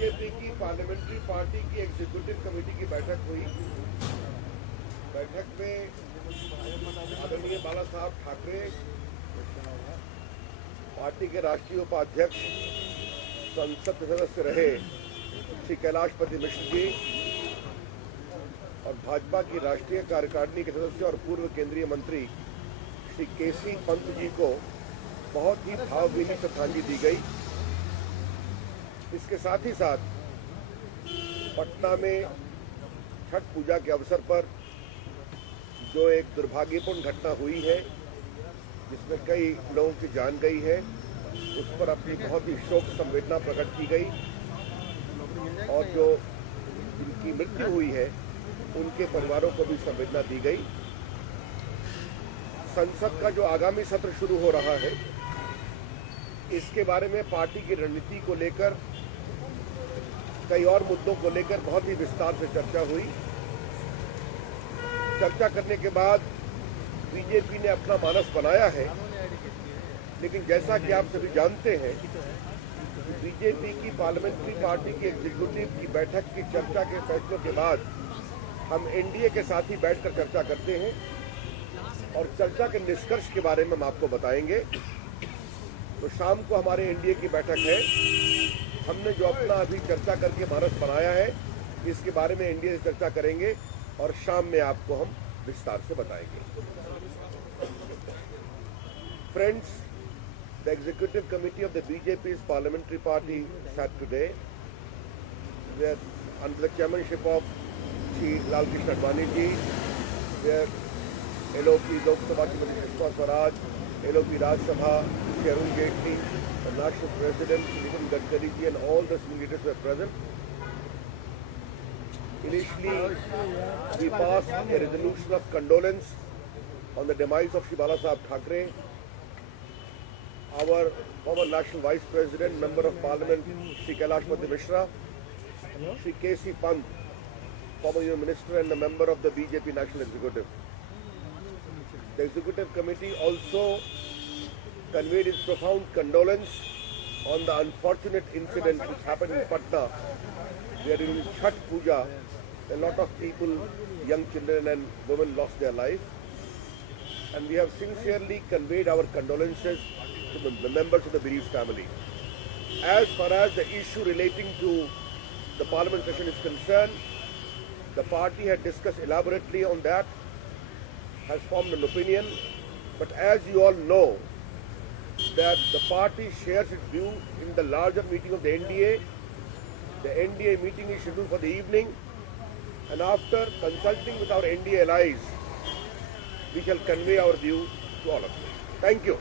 BJP की parliamentary party की executive committee की बैठक हुई। बैठक में आदरणीय बाला साहब ठाकरे, पार्टी के राष्ट्रीय उपाध्यक्ष, संसद सदस्य रहे श्री कैलाशपति मिश्र जी और भाजपा की राष्ट्रीय कार्यकारिणी के सदस्य और पूर्व केंद्रीय मंत्री श्री केसी पंत जी को बहुत ही भावभीनी श्रद्धांजलि दी गई। इसके साथ ही साथ पटना में छठ पूजा के अवसर पर जो एक दुर्भाग्यपूर्ण घटना हुई है, जिसमें कई लोगों की जान गई है, उस पर अपनी बहुत ही शोक संवेदना प्रकट की गई और जो जिनकी मृत्यु हुई है उनके परिवारों को भी संवेदना दी गई। संसद का जो आगामी सत्र शुरू हो रहा है, इसके बारे में पार्टी की रणनीति को लेकर, कई और मुद्दों को लेकर बहुत ही विस्तार से चर्चा हुई। चर्चा करने के बाद बीजेपी ने अपना मानस बनाया है, लेकिन जैसा कि आप सभी जानते हैं, बीजेपी की पार्लियामेंट्री पार्टी की एग्जीक्यूटिव की बैठक की चर्चा के फैसलों के बाद हम एनडीए के साथ ही बैठकर चर्चा करते हैं और चर्चा के निष्कर्ष के बारे में हम आपको बताएंगे। तो शाम को हमारे एनडीए की बैठक है। हमने जो अपना अभी चर्चा करके मानस बनाया है, इसके बारे में एनडीए से चर्चा करेंगे और शाम में आपको हम विस्तार से बताएंगे। Friends, the executive committee of the BJP's parliamentary party sat today, where under the chairmanship of Shri Lal Krishna Advani ji, where LOP Lok Sabha की मंत्री Sushma Swaraj, LOP Rajya Sabha Shri Arun Jaitley, the National President Nitin Gadkari ji, and all the senior leaders were present. Initially, we passed a resolution of condolence on the demise of Shri Bala Saheb Thackeray, our former National Vice President, Member of Parliament, Shri Kailashpati Mishra, Shri K.C. Pant, former Union Minister and a member of the BJP National Executive. The Executive Committee also conveyed its profound condolence on the unfortunate incident which happened in Patna, where during Chhat Puja, a lot of people, young children and women lost their life. And we have sincerely conveyed our condolences to the members of the bereaved family. As far as the issue relating to the parliament session is concerned, the party had discussed elaborately on that, has formed an opinion, but as you all know, that the party shares its view in the larger meeting of the NDA. The NDA meeting is scheduled for the evening, and after consulting with our NDA allies, we shall convey our view to all of you. Thank you.